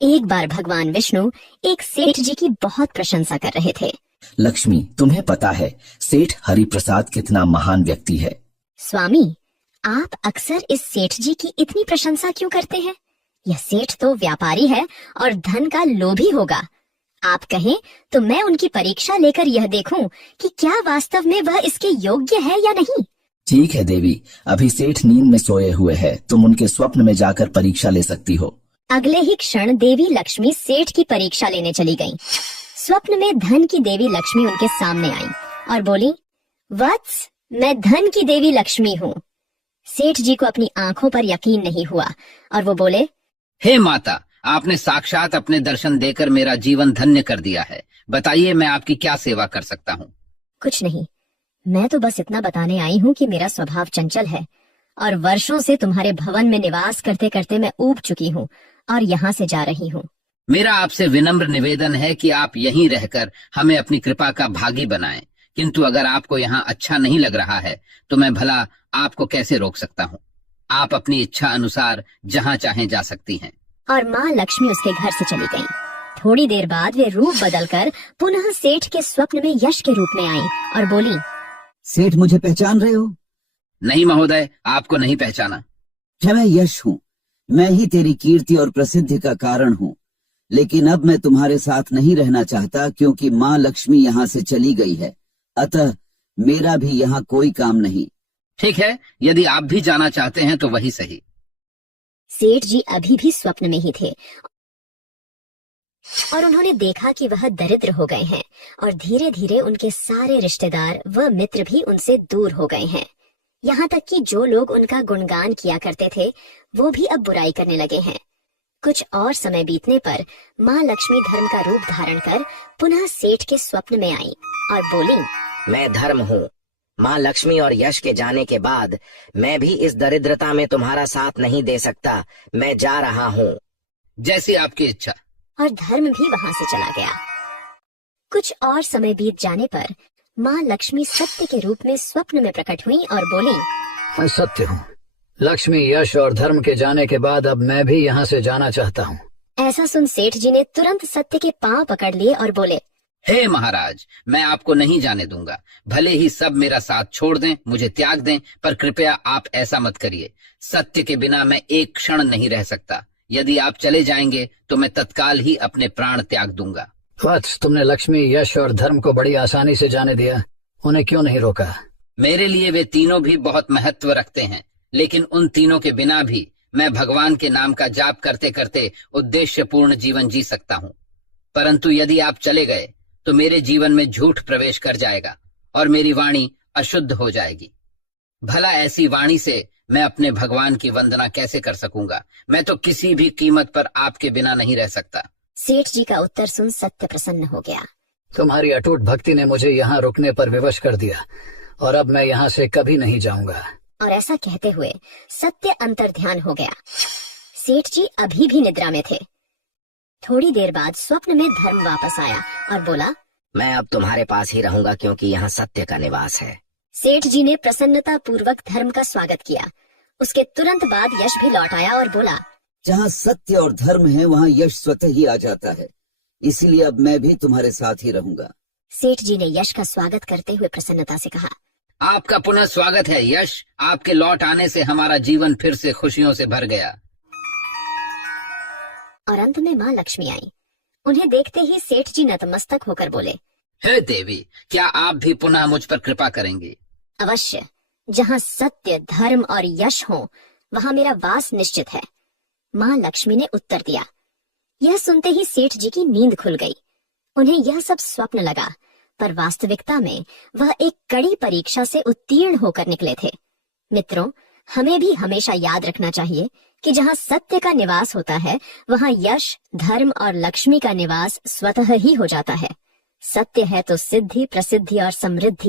एक बार भगवान विष्णु एक सेठ जी की बहुत प्रशंसा कर रहे थे। लक्ष्मी, तुम्हें पता है सेठ हरिप्रसाद कितना महान व्यक्ति है। स्वामी, आप अक्सर इस सेठ जी की इतनी प्रशंसा क्यों करते हैं? यह सेठ तो व्यापारी है और धन का लोभी होगा। आप कहें तो मैं उनकी परीक्षा लेकर यह देखूं कि क्या वास्तव में वह इसके योग्य है या नहीं। ठीक है देवी, अभी सेठ नींद में सोए हुए हैं, तुम उनके स्वप्न में जाकर परीक्षा ले सकती हो। अगले ही क्षण देवी लक्ष्मी सेठ की परीक्षा लेने चली गईं। स्वप्न में धन की देवी लक्ष्मी उनके सामने आई और बोली, वत्स, मैं धन की देवी लक्ष्मी हूँ। सेठ जी को अपनी आंखों पर यकीन नहीं हुआ और वो बोले, हे माता, आपने साक्षात अपने दर्शन देकर मेरा जीवन धन्य कर दिया है। बताइए, मैं आपकी क्या सेवा कर सकता हूँ? कुछ नहीं, मैं तो बस इतना बताने आई हूँ कि मेरा स्वभाव चंचल है और वर्षों से तुम्हारे भवन में निवास करते करते मैं ऊब चुकी हूँ और यहाँ से जा रही हूँ। मेरा आपसे विनम्र निवेदन है कि आप यहीं रहकर हमें अपनी कृपा का भागी बनाएं। किंतु अगर आपको यहाँ अच्छा नहीं लग रहा है तो मैं भला आपको कैसे रोक सकता हूँ? आप अपनी इच्छा अनुसार जहाँ चाहें जा सकती हैं। और माँ लक्ष्मी उसके घर से चली गईं। थोड़ी देर बाद वे रूप बदलकर पुनः सेठ के स्वप्न में यश के रूप में आई और बोली, सेठ, मुझे पहचान रहे हो? नहीं महोदय, आपको नहीं पहचाना। मैं यश हूँ। मैं ही तेरी कीर्ति और प्रसिद्धि का कारण हूँ। लेकिन अब मैं तुम्हारे साथ नहीं रहना चाहता क्योंकि माँ लक्ष्मी यहाँ से चली गई है। अतः मेरा भी यहाँ कोई काम नहीं। ठीक है, यदि आप भी जाना चाहते हैं तो वही सही। सेठ जी अभी भी स्वप्न में ही थे और उन्होंने देखा कि वह दरिद्र हो गए हैं और धीरे धीरे उनके सारे रिश्तेदार व मित्र भी उनसे दूर हो गए हैं। यहाँ तक कि जो लोग उनका गुणगान किया करते थे वो भी अब बुराई करने लगे हैं। कुछ और समय बीतने पर माँ लक्ष्मी धर्म का रूप धारण कर पुनः सेठ के स्वप्न में आई और बोली, मैं धर्म हूँ। माँ लक्ष्मी और यश के जाने के बाद मैं भी इस दरिद्रता में तुम्हारा साथ नहीं दे सकता। मैं जा रहा हूँ। जैसी आपकी इच्छा। और धर्म भी वहाँ से चला गया। कुछ और समय बीत जाने पर माँ लक्ष्मी सत्य के रूप में स्वप्न में प्रकट हुई और बोली, मैं सत्य हूँ। लक्ष्मी, यश और धर्म के जाने के बाद अब मैं भी यहाँ से जाना चाहता हूँ। ऐसा सुन सेठ जी ने तुरंत सत्य के पांव पकड़ लिए और बोले, हे महाराज, मैं आपको नहीं जाने दूंगा। भले ही सब मेरा साथ छोड़ दें, मुझे त्याग दें, पर कृपया आप ऐसा मत करिए। सत्य के बिना मैं एक क्षण नहीं रह सकता। यदि आप चले जाएंगे तो मैं तत्काल ही अपने प्राण त्याग दूंगा। वत्स, तुमने लक्ष्मी, यश और धर्म को बड़ी आसानी से जाने दिया, उन्हें क्यों नहीं रोका? मेरे लिए वे तीनों भी बहुत महत्व रखते हैं, लेकिन उन तीनों के बिना भी मैं भगवान के नाम का जाप करते करते उद्देश्यपूर्ण जीवन जी सकता हूँ। परंतु यदि आप चले गए तो मेरे जीवन में झूठ प्रवेश कर जाएगा और मेरी वाणी अशुद्ध हो जाएगी। भला ऐसी वाणी से मैं अपने भगवान की वंदना कैसे कर सकूंगा? मैं तो किसी भी कीमत पर आपके बिना नहीं रह सकता। सेठ जी का उत्तर सुन सत्य प्रसन्न हो गया। तुम्हारी अटूट भक्ति ने मुझे यहाँ रुकने पर विवश कर दिया और अब मैं यहाँ से कभी नहीं जाऊंगा। और ऐसा कहते हुए सत्य अंतर्ध्यान हो गया। सेठ जी अभी भी निद्रा में थे। थोड़ी देर बाद स्वप्न में धर्म वापस आया और बोला, मैं अब तुम्हारे पास ही रहूंगा क्योंकि यहाँ सत्य का निवास है। सेठ जी ने प्रसन्नता पूर्वक धर्म का स्वागत किया। उसके तुरंत बाद यश भी लौट आया और बोला, जहाँ सत्य और धर्म है वहाँ यश स्वतः ही आ जाता है। इसीलिए अब मैं भी तुम्हारे साथ ही रहूंगा। सेठ जी ने यश का स्वागत करते हुए प्रसन्नता से कहा, आपका पुनः स्वागत है यश। आपके लौट आने से हमारा जीवन फिर से खुशियों से भर गया। और अंत में माँ लक्ष्मी आई। उन्हें देखते ही सेठ जी नतमस्तक होकर बोले, हे देवी, क्या आप भी पुनः मुझ पर कृपा करेंगी? अवश्य। जहाँ सत्य, धर्म और यश हो वहाँ मेरा वास निश्चित है। माँ लक्ष्मी ने उत्तर दिया। यह सुनते ही सेठ जी की नींद खुल गई। उन्हें यह सब स्वप्न लगा, पर वास्तविकता में वह एक कड़ी परीक्षा से उत्तीर्ण होकर निकले थे। मित्रों, हमें भी हमेशा याद रखना चाहिए कि जहाँ सत्य का निवास होता है वहाँ यश, धर्म और लक्ष्मी का निवास स्वतः ही हो जाता है। सत्य है तो सिद्धि, प्रसिद्धि और समृद्धि